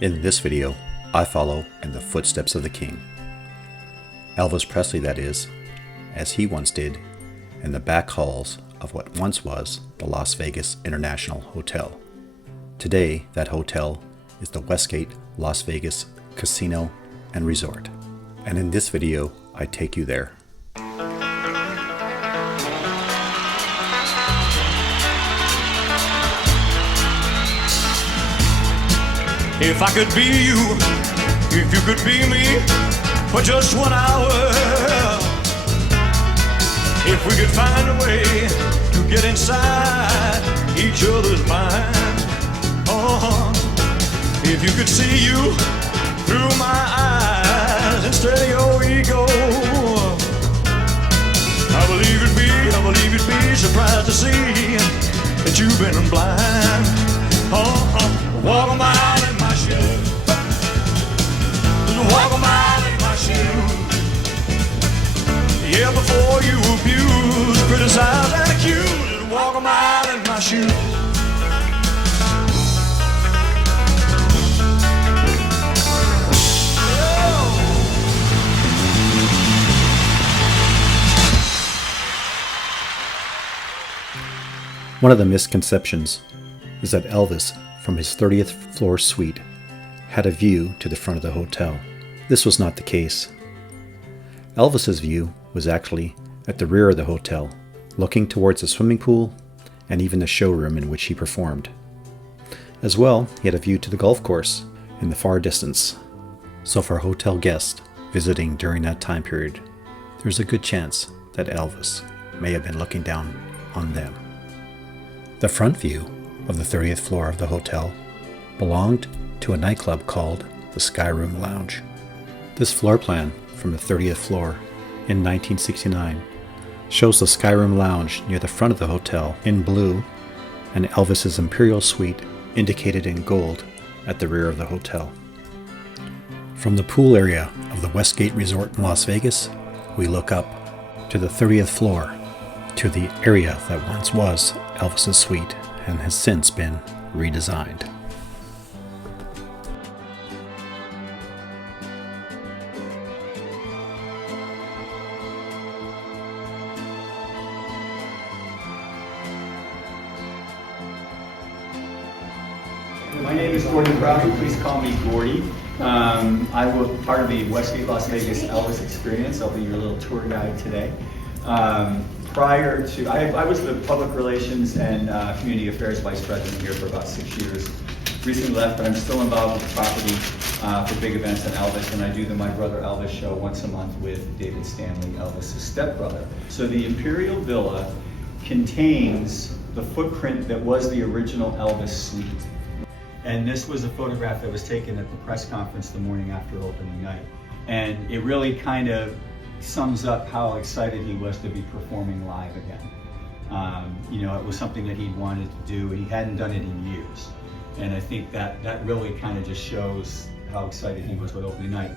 In this video, I follow in the footsteps of the king. Elvis Presley, that is, as he once did in the back halls of what once was the Las Vegas International Hotel. Today, that hotel is the Westgate Las Vegas Casino and Resort. And in this video, I take you there. If I could be you, if you could be me for just 1 hour, if we could find a way to get inside each other's mind, oh, if you could see you through my eyes instead of your ego, I believe you'd be surprised to see that you've been blind. Walk a mile in my shoes. Walk a mile in my shoes. Yeah, before you abuse, criticize, and accuse. Walk a mile in my shoes. One of the misconceptions is that Elvis, from his 30th floor suite, had a view to the front of the hotel. This was not the case. Elvis's view was actually at the rear of the hotel, looking towards the swimming pool and even the showroom in which he performed. As well, he had a view to the golf course in the far distance. So for hotel guests visiting during that time period, there's a good chance that Elvis may have been looking down on them. The front view of the 30th floor of the hotel belonged to a nightclub called the Sky Room Lounge. This floor plan from the 30th floor in 1969 shows the Sky Room Lounge near the front of the hotel in blue and Elvis's Imperial Suite indicated in gold at the rear of the hotel. From the pool area of the Westgate Resort in Las Vegas, we look up to the 30th floor to the area that once was Elvis's suite and has since been redesigned. My name is Gordon Crowley. Please call me Gordy. I will be part of the Westgate Las Vegas Elvis experience. I'll be your little tour guide today. Prior to, I was the Public Relations and Community Affairs Vice President here for about 6 years. Recently left, but I'm still involved with the property for big events on Elvis, and I do the My Brother Elvis show once a month with David Stanley, Elvis's stepbrother. So the Imperial Villa contains the footprint that was the original Elvis suite. And this was a photograph that was taken at the press conference the morning after opening night. And it really kind of sums up how excited he was to be performing live again. It was something that he'd wanted to do, and he hadn't done it in years. And I think that really kind of just shows how excited he was with opening night.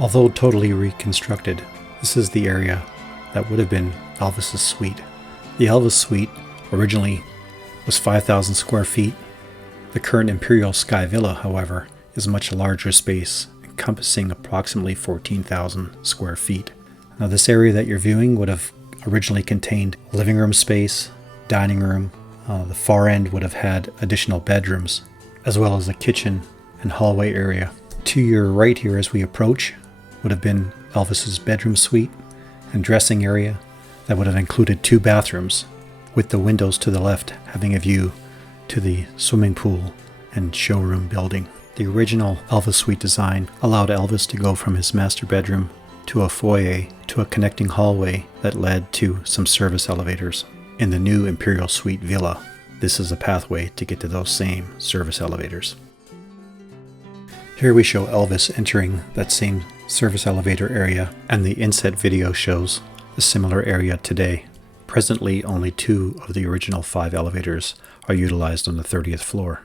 Although totally reconstructed, this is the area that would have been Elvis's suite. The Elvis suite originally was 5,000 square feet. The current Imperial Sky Villa, however, is a much larger space, encompassing approximately 14,000 square feet. Now this area that you're viewing would have originally contained living room space, dining room. The far end would have had additional bedrooms, as well as a kitchen and hallway area. To your right here as we approach would have been Elvis's bedroom suite and dressing area that would have included 2 bathrooms, with the windows to the left having a view to the swimming pool and showroom building. The original Elvis suite design allowed Elvis to go from his master bedroom to a foyer to a connecting hallway that led to some service elevators. In the new Imperial Suite Villa, this is a pathway to get to those same service elevators. Here we show Elvis entering that same service elevator area, and the inset video shows a similar area today. Presently, only 2 of the original 5 elevators are utilized on the 30th floor.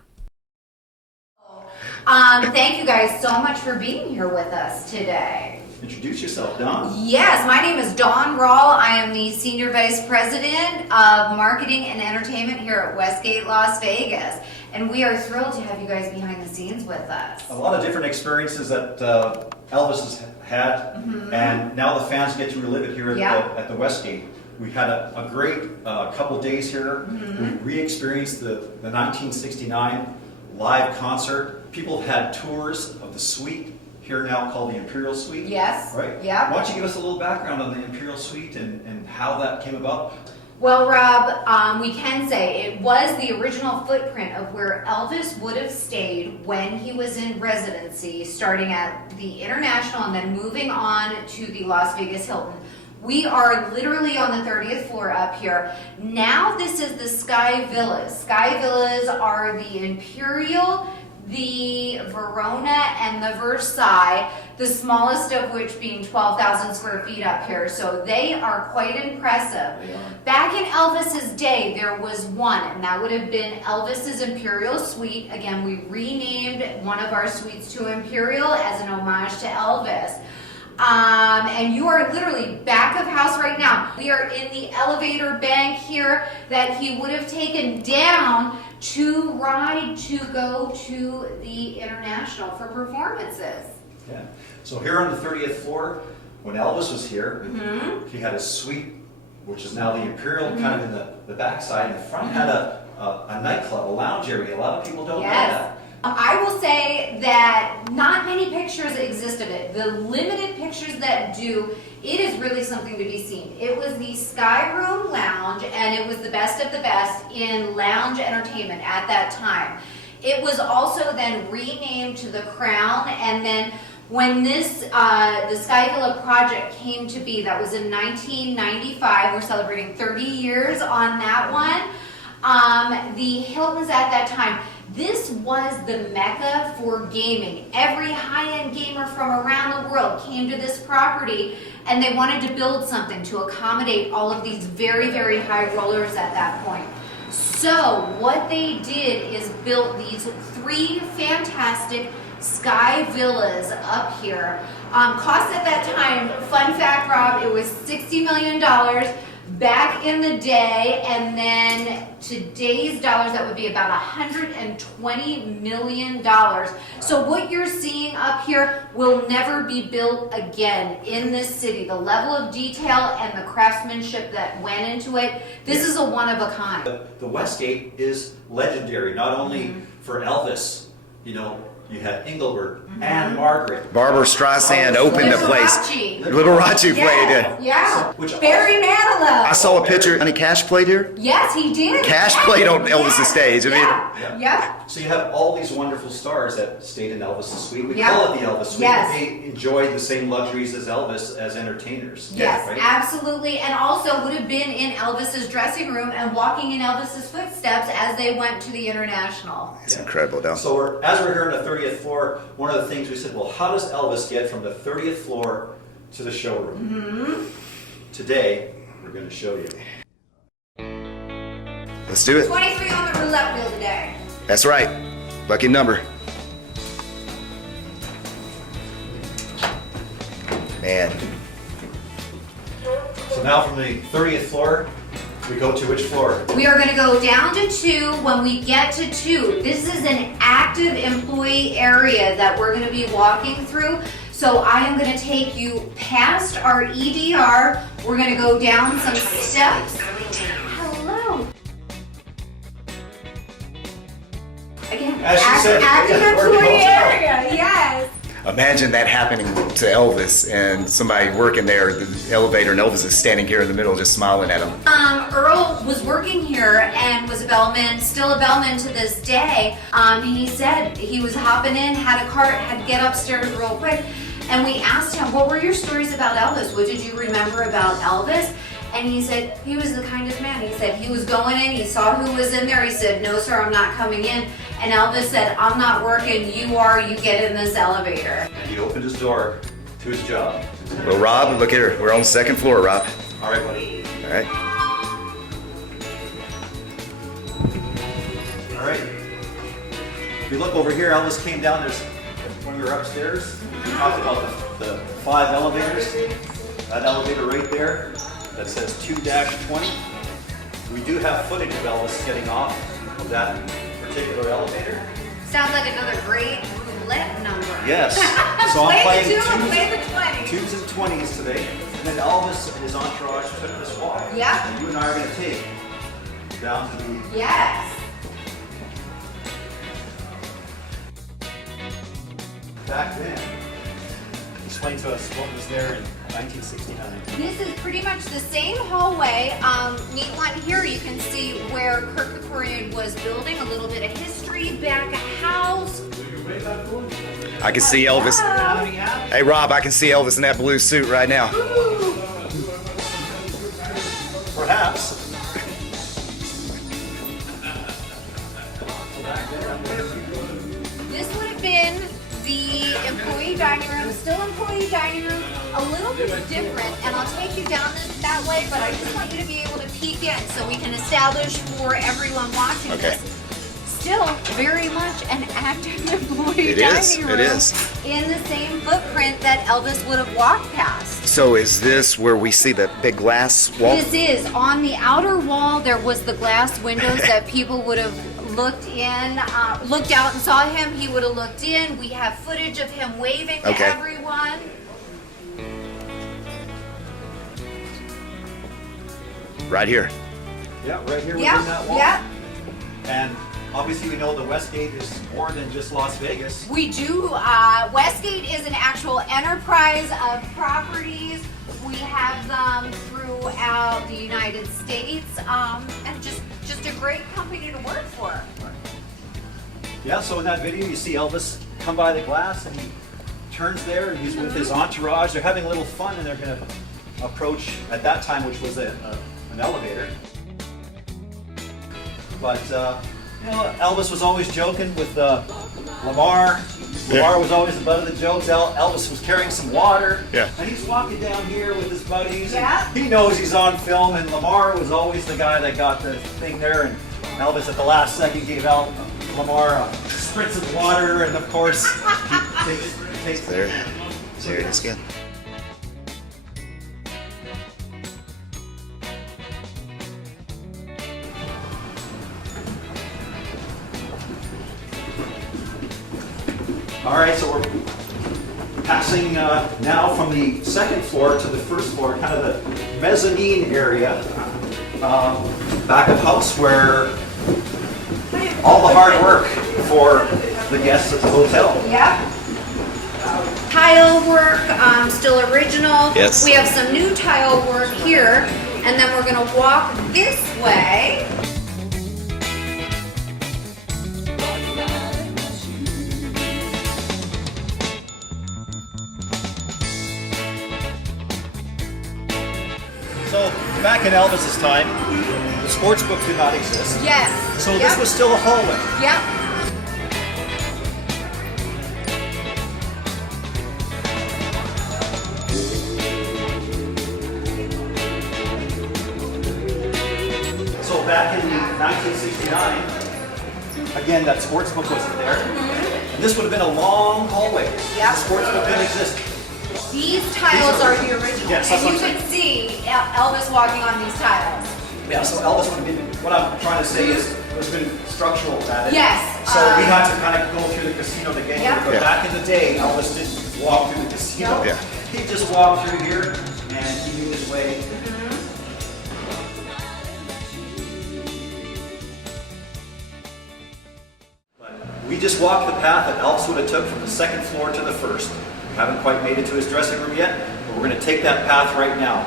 Thank you guys so much for being here with us today. Introduce yourself, Don. Yes, my name is Dawn Rawle. I am the Senior Vice President of Marketing and Entertainment here at Westgate Las Vegas. And we are thrilled to have you guys behind the scenes with us. A lot of different experiences that Elvis has had, and now the fans get to relive it here at the Westgate. We had a great couple days here. We re-experienced the 1969 live concert. People have had tours of the suite here now called the Imperial Suite. Yes. Right? Yeah. Why don't you give us a little background on the Imperial Suite and how that came about? Well, Rob, we can say it was the original footprint of where Elvis would have stayed when he was in residency, starting at the International and then moving on to the Las Vegas Hilton. We are literally on the 30th floor up here. Now this is the Sky Villas. Sky Villas are the Imperial, the Verona, and the Versailles, the smallest of which being 12,000 square feet up here. So they are quite impressive. Back in Elvis's day, there was one, and that would have been Elvis's Imperial Suite. Again, we renamed one of our suites to Imperial as an homage to Elvis. And you are literally back of house right now. We are in the elevator bank here that he would have taken down to ride to go to the International for performances. Yeah. So here on the 30th floor, when Elvis was here, he had a suite, which is now the Imperial, kind of in the backside. In the front had a nightclub, a lounge area. A lot of people don't know that. I will say that not many pictures exist of it. The limited pictures that do, it is really something to be seen. It was the Sky Room Lounge, and it was the best of the best in lounge entertainment at that time. It was also then renamed to the Crown, and then when this, the Sky Villa project came to be, that was in 1995, we're celebrating 30 years on that one. The Hiltons at that time, this was the mecca for gaming. Every high-end gamer from around the world came to this property, and they wanted to build something to accommodate all of these very, very high rollers at that point. So what they did is built these 3 fantastic Sky Villas up here. Cost at that time, fun fact, Rob, it was $60 million back in the day, and then today's dollars, that would be about $120 million. So what you're seeing up here will never be built again in this city. The level of detail and the craftsmanship that went into it, this is a one of a kind. The Westgate is legendary, not only for Elvis, you know, you had Engelbert and Margaret. Barbara Streisand opened the place. Liberace played it. Yeah. Which Barry Manilow. I saw a picture. Honey Cash played here. Yes, he did. Cash played on Elvis's stage. I mean, Yeah. So you have all these wonderful stars that stayed in Elvis's suite. We Yeah. call it the Elvis suite. Yes. They enjoyed the same luxuries as Elvis as entertainers. Yes, right? absolutely, and also would have been in Elvis's dressing room and walking in Elvis's footsteps as they went to the International. it's incredible, though. So as we're here on the 30th floor, one of the things we said, well, how does Elvis get from the 30th floor to the showroom? Today, we're going to show you. Let's do it. 23 on the roulette wheel today. That's right. Lucky number. Man. So now from the 30th floor, we go to which floor? We are going to go down to 2. When we get to 2, this is an active employee area that we're going to be walking through. So I am going to take you past our EDR. We're going to go down some steps. Hello. Again, As she said, active yeah, we're employee hotel. area, yes. Imagine that happening to Elvis and somebody working there, the elevator, and Elvis is standing here in the middle just smiling at him. Earl was working here and was a bellman, still a bellman to this day. He said he was hopping in, had a cart, had to get upstairs real quick, and we asked him, what were your stories about Elvis? What did you remember about Elvis? And he said he was the kindest man. He said he was going in, he saw who was in there, he said, no sir, I'm not coming in. And Elvis said, I'm not working, you are, you get in this elevator. And he opened his door to his job. Well, Rob, look at her. We're on the second floor, Rob. All right, buddy. All right. All right. If you look over here, Elvis came down. There's when we were upstairs. We talked about the 5 elevators. That elevator right there that says 2-20. We do have footage of Elvis getting off of that particular elevator. Sounds like another great roulette number. Yes. So I'm Play playing the 2 and play the 20. 2s and 20s today. And then Elvis and his entourage took this walk. Yeah. And you and I are going to take down to the Yes. back then. Explain to us what was there in 1969. This is pretty much the same hallway. Neat one here, you can see where Kirk the Parade was building, a little bit of history, back a house. I can see Elvis. Hey, Rob, I can see Elvis in that blue suit right now. Perhaps. This would have been the employee dining room, still employee dining room, a little bit different, and I'll take you down that way, but I just want you to be able to peek in so we can establish for everyone watching Okay. this. Still very much an active employee It is, dining room it is. in the same footprint that Elvis would have walked past. So is this where we see the big glass wall? This is on the outer wall. There was the glass windows that people would have looked in, looked out and saw him. He would have looked in. We have footage of him waving to Okay. everyone. Right here. Yeah, right here within Yeah, that wall. yeah. And obviously we know the Westgate is more than just Las Vegas. We do. Westgate is an actual enterprise of properties. We have them throughout the United States, and just a great company to work for. Yeah, so in that video you see Elvis come by the glass and he turns there and he's with his entourage. They're having a little fun and they're going to approach, at that time, which was an elevator. But, you know, Elvis was always joking with Lamar. Lamar was always the butt of the jokes. Elvis was carrying some water. Yeah. And he's walking down here with his buddies. and Yeah. He knows he's on film, and Lamar was always the guy that got the thing there. And Elvis at the last second gave Lamar a spritz of water, and of course, he takes There. There it is again. All right, so we're passing now from the second floor to the first floor, kind of the mezzanine area, back of house where all the hard work for the guests at the hotel. Yep. Tile work, still original. Yes. We have some new tile work here, and then we're gonna walk this way. So back in Elvis's time, the sports book did not exist. Yes. So Yep. this was still a hallway. Yep. So back in 1969, again, that sports book wasn't there. And this would have been a long hallway. Yep. The sports book didn't exist. These tiles are the original. Yes, and that's you what I'm can see Elvis walking on these tiles. Yeah, so Elvis would have been, what I'm trying to say is, there's been structural added. Yes, So we had to kind of go through the casino to get Yep. here, but Yeah. back in the day, Elvis didn't walk through the casino. Yeah. He just walked through here and he knew his way. But We just walked the path that Elvis would have took from the second floor to the first. We haven't quite made it to his dressing room yet, but we're going to take that path right now.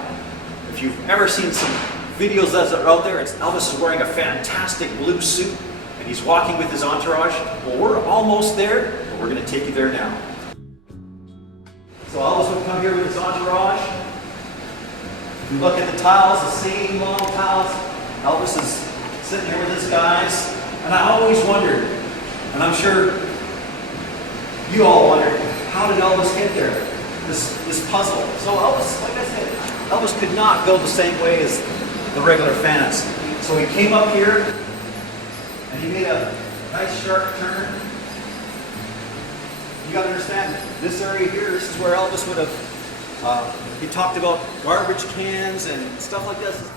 If you've ever seen some videos that are out there, it's Elvis is wearing a fantastic blue suit and he's walking with his entourage. Well, we're almost there, but we're going to take you there now. So Elvis would come here with his entourage. If you look at the tiles, the same long tiles, Elvis is sitting here with his guys. And I always wondered, and I'm sure you all wondered, how did Elvis get there? This puzzle. So Elvis, like I said, Elvis could not go the same way as the regular fans. So he came up here and he made a nice sharp turn. You got to understand, this area here, this is where Elvis would have, he talked about garbage cans and stuff like this.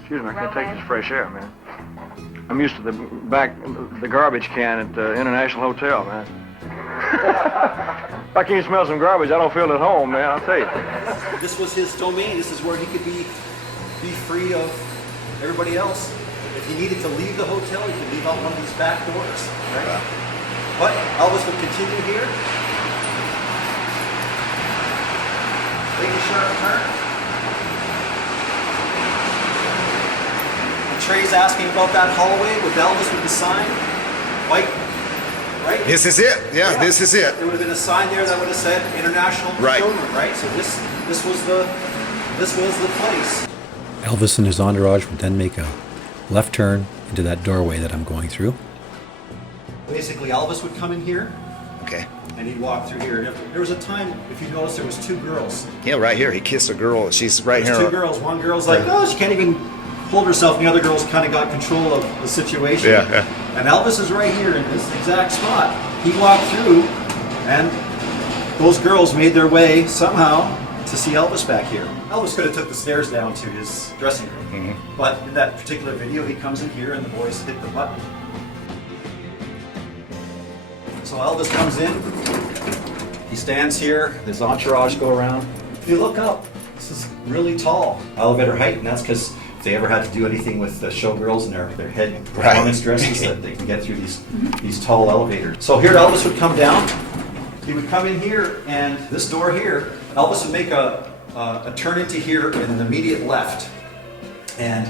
Excuse me, I can't take this fresh air, man. I'm used to the garbage can at the International Hotel, man. If I can't smell some garbage, I don't feel at home, man, I'll tell you. This was his domain. This is where he could be free of everybody else. If he needed to leave the hotel, he could leave out one of these back doors, right? But Elvis would continue here. Take a sharp turn. Trey's asking about that hallway with Elvis with the sign. White, right? This is it. Yeah, this is it. There would have been a sign there that would have said International Showroom, right? So this was the place. Elvis and his entourage would then make a left turn into that doorway that I'm going through. Basically, Elvis would come in here. Okay. And he'd walk through here. And there was a time, if you notice, there was two girls. Yeah, right here. He kissed a girl. She's right here. Two girls. One girl's like, oh, she can't even hold herself, and the other girls kind of got control of the situation. Yeah. And Elvis is right here in this exact spot. He walked through, and those girls made their way somehow to see Elvis back here. Elvis could have took the stairs down to his dressing room, but in that particular video, he comes in here, and the boys hit the button. So Elvis comes in. He stands here. His entourage go around. If you look up, this is really tall elevator height, and that's because if they ever had to do anything with the showgirls and their head performance dresses, that they can get through these tall elevators. So here Elvis would come down. He would come in here, and this door here, Elvis would make a turn into here in an immediate left. And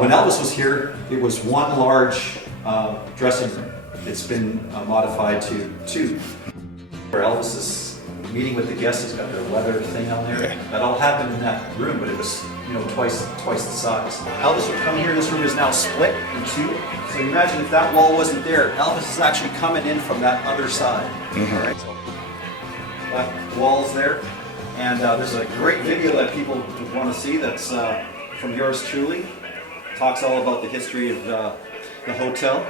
when Elvis was here, it was one large dressing room. It's been modified to two. Where Elvis is meeting with the guests, he's got their leather thing on there. That all happened in that room, but it was twice the size. Elvis would come here. This room is now split in two. So you imagine if that wall wasn't there, Elvis is actually coming in from that other side. All right, so that wall's there, and there's a great video that people would want to see. That's from yours truly. Talks all about the history of the hotel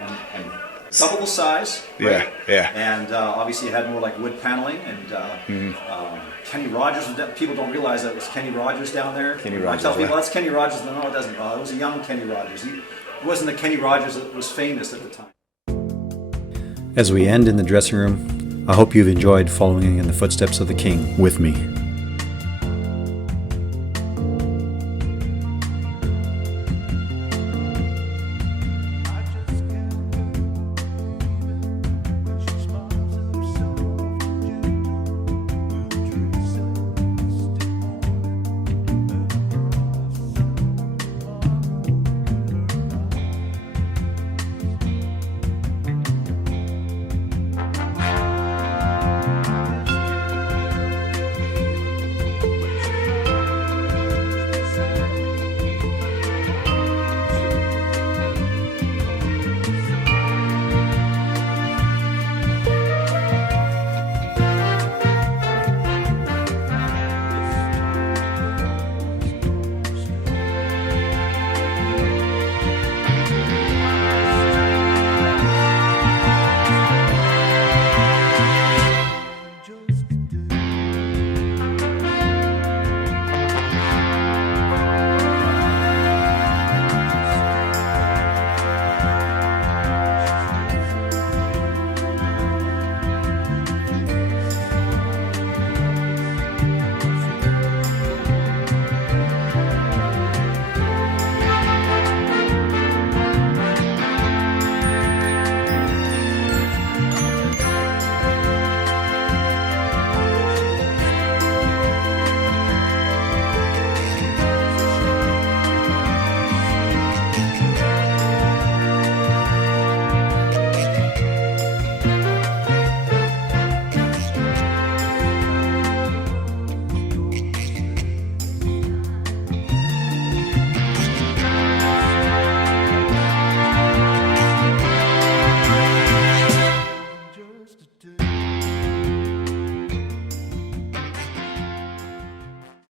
and double the size. Right? Yeah. And obviously it had more like wood paneling and. Kenny Rogers, people don't realize that it was Kenny Rogers down there. I tell people, that's Kenny Rogers. No, it doesn't. It was a young Kenny Rogers. He wasn't the Kenny Rogers that was famous at the time. As we end in the dressing room, I hope you've enjoyed following in the footsteps of the King with me.